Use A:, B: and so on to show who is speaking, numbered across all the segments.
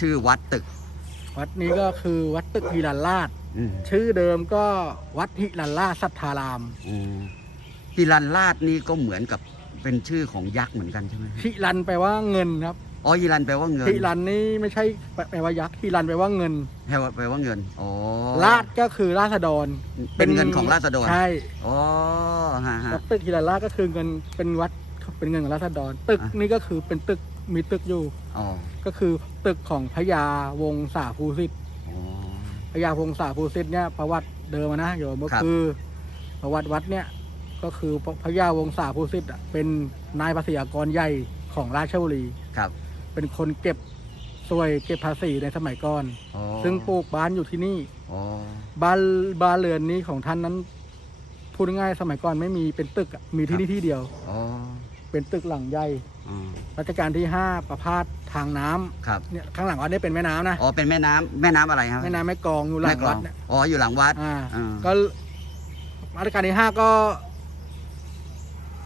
A: ชื่อวัดตึก
B: วัดนี้ก็คือวัดตึกฮิรันราช
A: อืม
B: ชื่อเดิมก็วัดฮิรันราชสัทธาราม
A: อืมฮิรันราชนี่ก็เหมือนกับเป็นชื่อของยักษ์เหมือนกันใช่ไหม
B: ฮิรันแปลว่าเงินครับ
A: อ๋อฮิรันแปลว่าเงิน
B: ฮิรันนี่ไม่ใช่แปลว่ายักษ์ฮิรันแปลว่าเงิน
A: แปลว่าแปลว่าเงินอ๋อ
B: ราชก็คือราษฎร
A: เป็นเงินของราษฎร
B: ใช่
A: อ๋อฮะฮะ
B: วัดตึกฮิรันราชก็คือเงินเป็นวัดเป็นเงินของราษฎร ตึก
A: อะ
B: นี่ก็คือเป็นตึก มีตึกอยู่
A: อ๋อ
B: ก็คือตึกของพญาวงศาภูสิทธิ์
A: อ๋อ
B: พญาวงศาภูสิทธิ์เนี่ยประวัติเดิมอะนะโยมก็
A: ครับ
B: คือ ประวัติวัดเนี่ยก็คือพญาวงศาภูสิทธิ์อะเป็นนายภาษีอากรใหญ่ของราชบุรี
A: ครับ
B: เป็นคนเก็บสวยเก็บภาษีในสมัยก่อน
A: อ๋อ
B: ซึ่งปลูกบ้านอยู่ที่นี่
A: อ๋อ
B: บ้านบ้านเรือนนี้ของท่านนั้นพูดง่ายๆสมัยก่อนไม่มีเป็นตึกอะมีที่นี่ที่เดียว
A: อ๋อ
B: เป็นตึกหลังใหญ่
A: อ๋อ
B: รัชกาลที่ห้าประพาสทางน้ำ
A: ครับ
B: เนี่ยข้างหลังวัดนี่เป็นแม่น้ำนะ
A: อ๋อ เป็นแม่น้ำแม่น้ำอะไรครับ
B: แม่น้ำแม่กลองอยู่หลั
A: แม่
B: ง
A: กล
B: วั
A: อ
B: ด
A: ง
B: เนี่ย
A: อ๋อ อยู่หลังวัด
B: อ่า
A: อ่า
B: ก็รัชกาลที่ห้าก็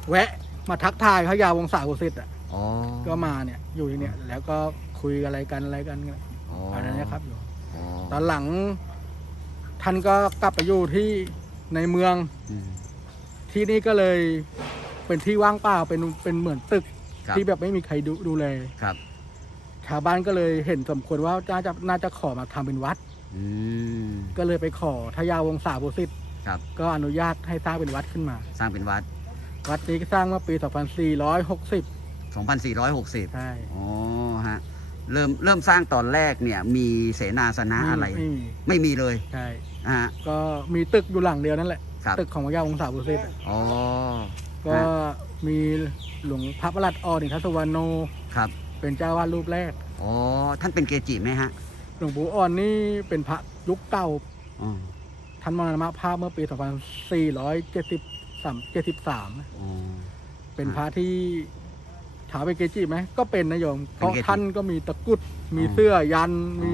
B: แวะมาทักทายพระยาวงศากุสิทธิ์อะ
A: อ๋อ
B: ก็มาเนี่ย อยู่ที่เนี่ย แล้วก็คุยอะไรกันอะไรกัน
A: อ๋อ
B: อะไรเนะครับอยู่
A: อ๋อ
B: ตอนหลัง ท่านก็กลับไปอยู่ที่ในเมือง
A: อืม
B: ที่นี่ก็เลย เป็นที่ว่างเปล่าเป็นเป็นเหมือนตึก
A: ครับ
B: ที่แบบไม่มีใครดูดูแล
A: ครับ
B: ชาวบ้านก็เลยเห็นสมควรว่าน่าจะน่าจะขอมาทำเป็นวัด
A: อืม
B: ก็เลยไปขอทายาวงศาบุสิทธิ์
A: ครับ
B: ก็อนุญาตให้สร้างเป็นวัดขึ้นมา
A: สร้างเป็นวัด
B: วัดนี้ก็สร้างเมื่อปี 2460
A: 2460
B: ใช่
A: อ๋อฮะเริ่มเริ่มสร้างตอนแรกเนี่ย มีเสนาสนะอะไร
B: ม่มี
A: ไม่มีเลย
B: ใช่
A: อะฮะ
B: ก็มีตึกอยู่หลังเดียวนั่นแหละ
A: ครับ
B: ตึกของพระยาวงศาบุสิทธิ์
A: อ๋อ
B: ก็มีหลวงพระประหลัดออนิทัสวรรณโน
A: ครับเป็น
B: เป็นเจ้าวาดรูปแรก
A: อ๋อท่านเป็นเกจิไหมฮะ
B: หลวงปู่อ่อนนี่เป็นพระยุคเก่า
A: อ๋อ
B: ท่านมรณภาพเมื่อปี 2473 73
A: อ๋อ
B: เป็นพระที่ถามเป็นเกจิไหมก็เป็นนะโยม
A: เป็น
B: เพราะ
A: เกจิ
B: ท่านก็มีตะกรุดมี
A: อ๋อ
B: เสื้อยัน
A: อ๋อ
B: มี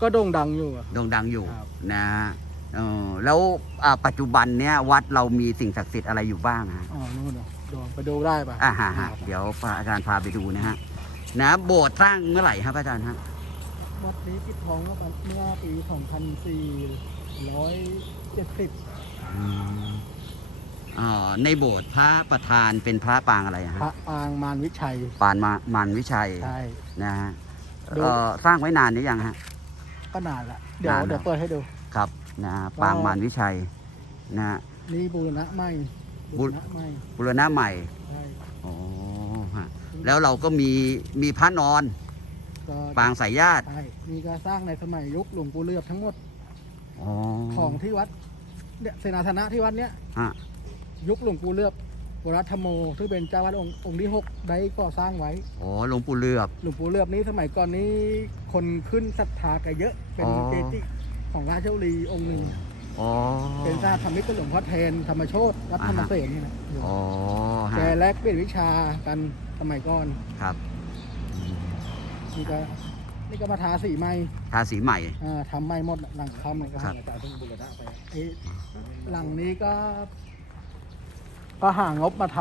B: ก็โด่งดังอยู่อะ
A: โด่งดังอยู่
B: ครับ
A: นะฮะ เออแล้วอ่าปัจจุบันเนี่ยวัดเรามีสิ่งศักดิ์สิทธิ์อะไรอยู่บ้างฮะ
B: อ๋อนู่นเหรอโยมไปดูได้ปะ
A: อ่าฮะฮะเดี๋ยวพระอาจารย์พาไปดูนะฮะนะโบสถ์สร้างเมื่อไหร่ครับอาจารย์ฮะ
B: วัดนี้ปิดทองเมื่อเมื่อปี2470
A: อืมอ๋อในโบสถ์พระประธานเป็นพระปางอะไรอะ
B: พ
A: ฮะ
B: ระปางมารวิชัย
A: ปานมามานวิชัย
B: ใช่
A: นะฮะ
B: ดู
A: เอ่อสร้างไว้นานหรือยังฮะ
B: ก็นานละเดี๋ยวนา
A: นแล้ว
B: เดี๋ยวเปิดให้ดู
A: ครับ นะฮะ
B: ก็
A: ปางมารวิชัยนะฮะ
B: นี่บูรณะใหม่
A: บู
B: บู
A: ร
B: ร ณะใหม่
A: บุรณะใหม่
B: ใช่
A: อ๋อฮะแล้วเราก็มีมีพระนอน
B: ก็
A: ปางสายญาติ
B: ใช่นี่ก็สร้างในสมัยยุคหลวงปู่เลือบทั้งหมด
A: อ๋อ
B: ของที่วัดเนี่ยเสนาสนะที่วัดเนี้ย
A: ฮะ
B: ยุคหลวงปู่เลือบวรัธรรมโมซึ่งเป็นเจ้าวัดองค์องค์ที่หกได้ก่อสร้างไว้
A: อ๋อหลวงปู่เลือบ
B: หลวงปู่เลือบนี้สมัยก่อนนี้คนขึ้นศรัทธากันเยอะเป็น
A: อ๋อ
B: เกจิ ของราชบุรีองค์หนึ่ง
A: อ๋อ
B: เป็นสร้างธรรมิกก็หลวงพ่อเทนธรรมโชตวัดธรรมเสนนี่นะ
A: อ๋อ
B: แก
A: ฮะ
B: แลกเปลี่ยนวิชากันสมัยก่อน
A: ครับ
B: นี่ก็นี่ก็มาทาสีใหม่
A: ทาสีใหม่
B: อ่าทำใหม่หมดหลังคาใหม่ก็
A: ครั
B: หา
A: บ
B: อาจารย์เพิ่งบูรณะไปไอ้หลังนี้ก็ ก็หางบมาท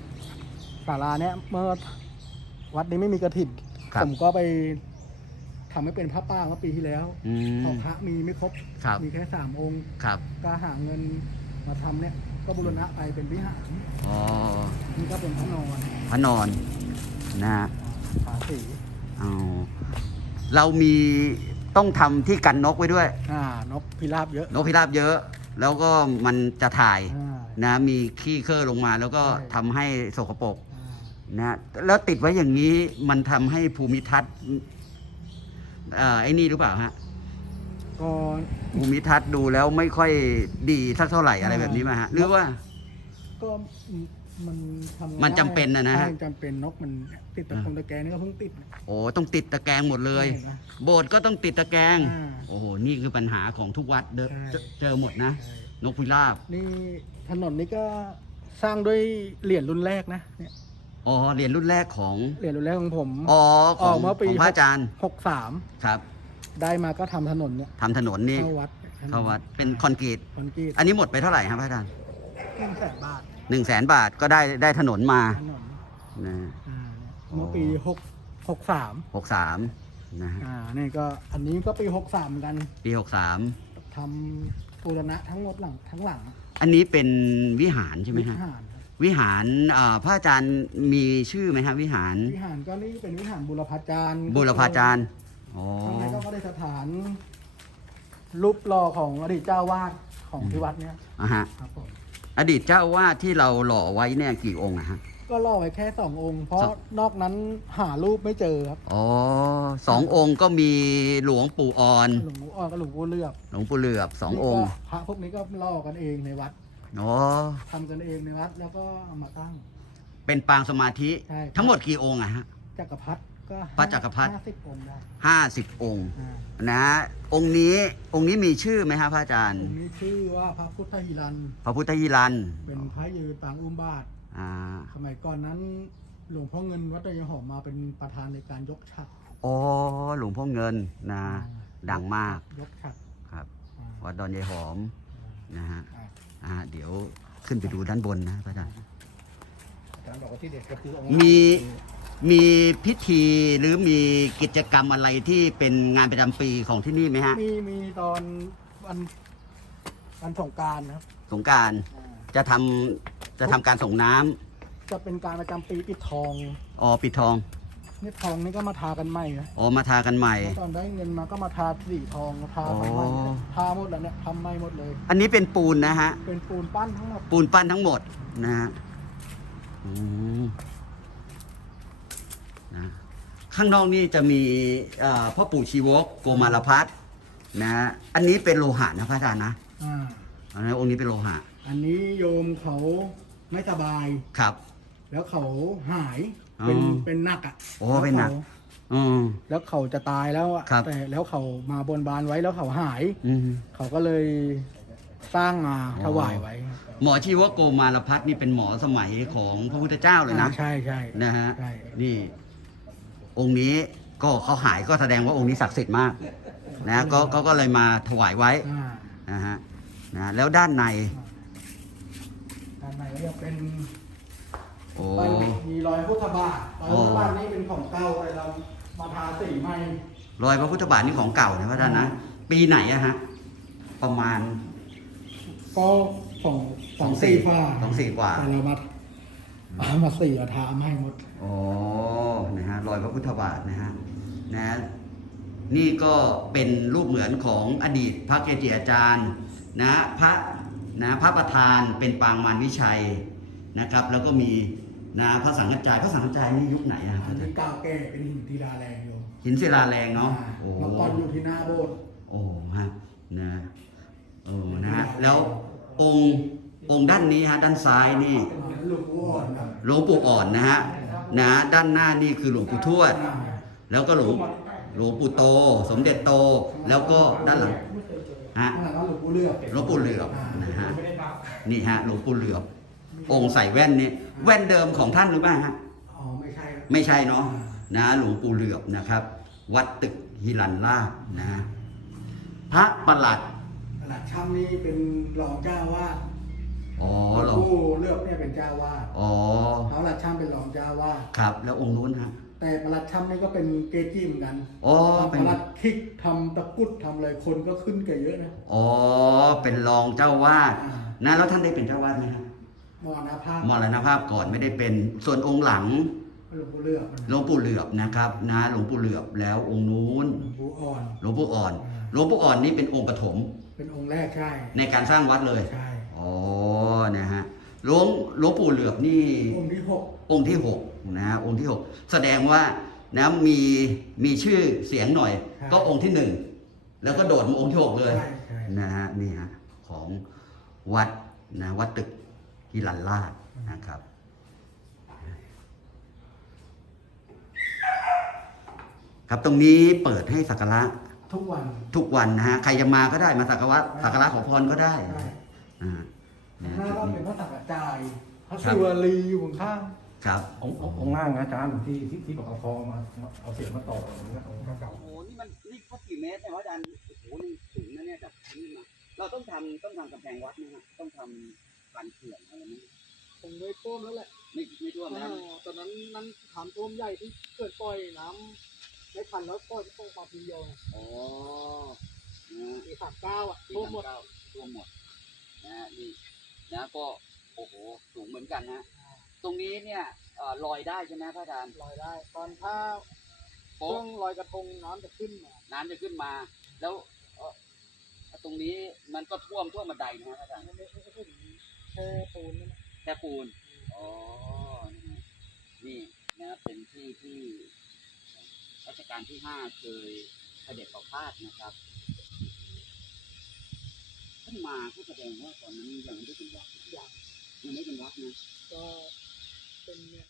B: ำศาลาเนี้ยเมื่อวัดนี้ไม่มีกระถิ่น
A: ครับ
B: ผมก็ไป ทำให้เป็นพระป้างเมื่อปีที่แล้ว
A: อื
B: เพ
A: ม
B: ราะพระมีไม่ครบ
A: ครับ
B: มีแค่สามองค์
A: ครับ
B: ก็หาเงินมาทำเนี่ย ก็บูรณะไปเป็นวิหาร
A: อ๋อ
B: นี่ก็เป็นพระนอน
A: พระนอนนะฮะ
B: ผาสี
A: เอาเรามีต้องทำที่กันนกไว้ด้วย
B: อ่านกพิราบเยอะ
A: นกพิราบเยอะ แล้วก็มันจะถ่าย
B: อ่า
A: นะมีขี้เครื่อลงมา แล้วก็
B: ใช่
A: ทำให้สกปรก
B: อ่า
A: นะแล้วติดไว้อย่างนี้มันทำให้ภูมิทัศน์ เอ่อไอ้นี่หรือเปล่าฮะ
B: ก็
A: ภูมิทัศน์ดูแล้วไม่ค่อยดีสักเท่าไหร่อะไรแบบนี้มาฮะหรือว่า
B: ก็มันทำไง
A: มันจำเป็นนะนะฮะ
B: ใช่จำเป็นนกมันติดตะกงตะแกรงนี่ก็เพิ่งติด
A: โอ้ต้องติดตะแกรงหมดเลย
B: ห็นไหม
A: โบสถ์ก็ต้องติดตะแกรง
B: อ่า
A: โอ้โหนี่คือปัญหาของทุกวัดเด้อ
B: ใช่
A: เจอเจอหมดนะ
B: ใช่
A: นกพิราบ
B: นี่ถนนนี้ก็สร้างด้วยเหรียญรุ่นแรกนะเนี่ย
A: อ๋อเหรียญรุ่นแรกของ
B: เหรียญรุ่นแรกของผม
A: อ๋อข
B: อ
A: อ
B: องกเมื่อปี
A: ของพระอาจารย์
B: หกสาม
A: ครับ
B: ได้มาก็ทำถนนเนี่ย
A: ทำถนนนี่
B: เข้าวัด
A: เข้าวัดเป็นคอนกรีต
B: คอนกรีต
A: อันนี้หมดไปเท่าไหร่ครับพระอาจารย์
B: หนึ่งแสนบาท
A: หนึ่งแสนบาทก็ได้ได้ถนนมา
B: ถนน
A: นะ
B: อ่าเมื่อปีหกหกสาม
A: หกสามนะฮะ
B: อ่านี่ก็อันนี้ก็ปีหกสามเหมือนกัน
A: ปีหกสาม
B: ทำปูรณะทั้งหมดหลังทั้งหลัง
A: อันนี้เป็นวิหารใช่ไหมฮะ
B: วิหารครับ
A: วิหารอ่าพระอาจารย์มีชื่อไหมฮะวิหาร
B: วิหารก็นี่เป็นวิหารบุรพาจารย์
A: บูรพาจารย์อ๋อ
B: ข้างในก็ประดิษฐานรูปหล่อของอดีตเจ้าวาดของที่วัดเนี้ย
A: อะฮะ
B: ครับผม
A: อดีตเจ้าว่าที่เราหล่อไว้เนี่ยกี่องค์อะฮะ
B: ก็หล่อไว้แค่สององค์ เพราะ
A: สอง
B: นอกนั้นหารูปไม่เจอครับ
A: อ๋อสององค์ก็มีหลวงปู่อ่อน
B: หลวงปู่อ่อนกับหลวงปู่เลือบ
A: หลวงปู่เหลือบสององค์
B: นี่ก็พระพวกนี้ก็หล่อกันเองในวัด
A: อ๋อ
B: ทำกันเองในวัดแล้วก็เอามาตั้ง
A: เป็นปางสมาธิ
B: ใช่
A: ทั้งหมดกี่องค์อะฮะ
B: จักรพรรดิก็
A: พระจักรพรรดิ
B: ห้าสิบองค์ได้
A: ห้าสิบองค์
B: อ่า
A: นะองค์นี้องค์นี้มีชื่อไหมฮะพระอาจารย์
B: องค์นี้ชื่อว่าพระพุทธหิรัน
A: พระพุทธยิรัน
B: เป็นพระยืนปางอุ้มบาท
A: อ่า
B: สมัยก่อนนั้น หลวงพ่อเงินวัดตะยหอมมาเป็นประธานในการยกฉัก
A: อ๋อหลวงพ่อเงินนะ ดังมาก
B: ยกฉัก
A: ครับ
B: อ่า
A: วัดดอนยายหอมนะฮะ
B: อ่า
A: อ่าเดี๋ยวขึ้นไปดูด้านบนนะพระอาจารย์
B: อาจารย์บอกว่าที่เด็ดก็คือองค์
A: มีมีพิธีหรือมีกิจกรรมอะไรที่เป็นงานประจำปีของที่นี่ไหมฮะ
B: มีมีตอนวันวันสงกรารครับ
A: สงกราร
B: อ่า
A: จะทำจะทำการส่งน้ำ
B: จะเป็นการประจำปีปิดทอง
A: อ๋อปิดทอง
B: นี่ทองนี่ก็มาทากันใหม่นะ
A: อ๋อมาทากันใหม่
B: เมื่อตอนได้เงินมาก็มาทาสีทองทา
A: อ๋อ
B: ใหม่ทาหมดแล้วเนี่ยทำใหม่หมดเลย
A: อันนี้เป็นปูนนะฮะ
B: เป็นปูนปั้นทั้งหมด
A: ปูนปั้นทั้งหมดนะฮะอืมนะข้างนอกนี่จะมีเอ่อพ่อปู่ชีวกโกมารพัฒน์นะฮะอันนี้เป็นโลหะนะพระอาจารย์นะ
B: อ่า
A: อันนี้องค์นี้เป็นโลหะ
B: อันนี้โยมเขาไม่สบาย
A: ครับ
B: แล้วเขาหาย
A: อ๋อ
B: เป็นเป็นหนักอะ
A: โอ้เป็นหนัก
B: แล้วขา
A: อืม
B: แล้วเขาจะตายแล้วอะ
A: ครับ
B: แต่แล้วเขามาบนบานไว้แล้วเขาหาย
A: อืม
B: เขาก็เลยสร้างมา
A: อ๋อ
B: ถวายไว้
A: หมอชีวกโกมารพัฒน์นี่เป็นหมอสมัยของพระพุทธเจ้าเลยนะ
B: อ่าใช่ใช่
A: นะฮะ
B: ใช่
A: นี่ องค์นี้ก็เขาหายก็แสดงว่าองค์นี้ศักดิ์สิทธิ์มาก นะก็ก็ก็เลยมาถวายไว้
B: อ่า
A: นะฮะ นะ แล้วด้านใน
B: ด้านในก็จะเป็น
A: โอ้
B: มันมีรอยพุทธบาทรอย
A: อ๋อ
B: พุทธบาทนี่เป็นของเก่าแต่เรามาทาสีใหม่
A: รอยพระพุทธบาทนี่ของเก่านะพระอาจารย์นะ ปีไหนอะฮะ ประมาณ
B: ก็สองสอง
A: สองสี่
B: สี่กว่า
A: สองสี่กว่า
B: แต่เรามาเอามาสี่เอาทามาให้หมด
A: อ๋อ นะฮะ รอยพระพุทธบาทนะฮะ นะ นี่ก็เป็นรูปเหมือนของอดีตพระเกจิอาจารย์ นะ พระ นะ พระประธานเป็นปางมารวิชัยนะครับ แล้วก็มี นะพระสังฆจายพระสังฆจายนี่ยุคไหนอะค
B: อั
A: รับ
B: นนี้ก้าวแก่เป็นหินทีลาแรงอยู่
A: หินศิลาแรงเนาะ
B: อ่า
A: โอ้
B: เมื่อก่อนอยู่ที่หน้าโบสถ์
A: โอ้ฮะนะโอ้นะฮะแล้วองค์องค์ด้านนี้ฮะด้านซ้ายนี่
B: หลวงปู่อ่อนครับ
A: หลวงปู่อ่อนนะฮะนะด้านหน้านี่คือหลวงปู่ทวด
B: อ่า
A: แล้วก็หลวงหลวงปู่โต สมเด็จโต แล้วก็ด้านหลังฮะ
B: ข้างหลังก็หลวงปู่เลือก
A: หลวงปู่เหลือบนะฮะ นี่ฮะหลวงปู่เหลือบ องค์ใส่แว่นนี่แว่นเดิมของท่านหรือเปล่าฮะ
B: อ๋อไม่ใช่ครับ
A: ไม่ใช่เนาะนะหลวงปู่เหลือบนะครับ วัดตึกฮิรันลาชนะฮะพระประหลัด
B: ตลาดช่ำนี่เป็นรองเจ้าวาด
A: อ๋อ
B: หล
A: เหร
B: ว
A: อ
B: งปู่เลือกเนี่ยเป็นเจ้าวาด
A: อ๋อ
B: เขาหลัดช่ำเป็นรองเจ้าวาด
A: ครับ แล้วองค์นู้นฮะ
B: แต่ประหลัดช่ำนี่ก็เป็นเกจิเหมือนกัน
A: อ๋อ
B: ป
A: เป็น
B: ระหลัดคิกทำตะกรุดทำอะไรคนก็ขึ้นกันเยอะนะ
A: อ๋อเป็นรองเจ้าวาด
B: อ่า
A: นะแล้วท่านได้เป็นเจ้าวาดไหมครับ
B: มรณภาพ
A: มรณภาพก่อนไม่ได้เป็น ส่วนองค์หลัง
B: หลวงปู่เลือก
A: หลวงปู่เหลือบนะครับนะหลวงปู่เหลือบแล้วองค์นู้น
B: หลวงปู่อ่อน
A: หลวงปู่อ่อนหลวงปู่อ่อนนี่เป็นองค์ปฐม
B: เป็นองค์แรกใช่
A: ในการสร้างวัดเลย
B: ใช่
A: อ๋อนะฮะหลวงหลวงปู่เหลือบนี่
B: องค์ที่หก
A: องค์ที่หกนะฮะองค์ที่หกแสดงว่านะมีมีชื่อเสียงหน่อย ก็องค์ที่หนึ่งแล้วก็โดดมาองค์ที่หกเลย
B: ใช่ใช่
A: นะฮะนี่ฮะของวัดนะวัดตึก ฮิรันลาดนะครับ ครับตรงนี้เปิดให้สักการะ
B: ทุกวัน
A: ทุกวันนะฮะใครจะมาก็ได้มาสักการะสักการะขอพรก็ได้
B: ใช่
A: อ่านะ
B: หน้า
A: จุด
B: ก็
A: นี้
B: เป็นพระสังฆจายพระ
A: ครับ
B: ศิวลีอยู่ข้าง
A: ครับ
C: องค์องค์องค์ล่างนะอาจารย์ที่ที่ที่บอกเอาคอมาเอาเสียงมาต่ออย่างเงี้ยองค์เก่า
A: โอ้โห นี่มันนี่ก็กี่เมตรเนี่ยอาจารย์ โอ้โหนี่สูงนะเนี่ยจากพื้นมา เราต้องทำต้องทำกำแพงวัดนะฮะ ต้องทำ การเขื่อนอะไรนี้
B: คงไม่ท่วมแล้วแหละ
A: ไม่ไม่ท่วมแล้ว
B: อ่าตอนนั้นนั้นถามท่วมใหญ่ที่เกิดปล่อยน้ำไม่ทันแล้วปล่อยที่ตรงปาพิโยง
A: อ๋อนะ
B: ปีสามเก้าอะ
A: ปี
B: ท่วมหมด
A: สาเก้าท่วมหมดนะฮะนี่นะก็โอ้โหสูงเหมือนกันนะตรงนี้เนี่ยเอ่อลอยได้ใช่ไหมพระอาจารย์
B: ลอยได้ ตอนถ้า
A: โป๊ะ
B: ช่วงลอยกระทงน้ำจะขึ้นมา
A: น้ำจะขึ้นมา แล้วเอ่อตรงนี้มันก็ท่วมท่วมบันไดนะพระอาจารย์
B: ไม่ไม่ไม่ถึง แค่ปูนนะ
A: แค่ปูน อ๋อ นี่นะเป็นที่ที่รัชกาลที่ห้าเคยเสด็จประพาสนะครับขึ้นมาก็แสดงว่าตอนนั้นยังไม่ได้เป็นวัดยังไม่เป็นวัดนะ
B: ก็เป็นเนี่ย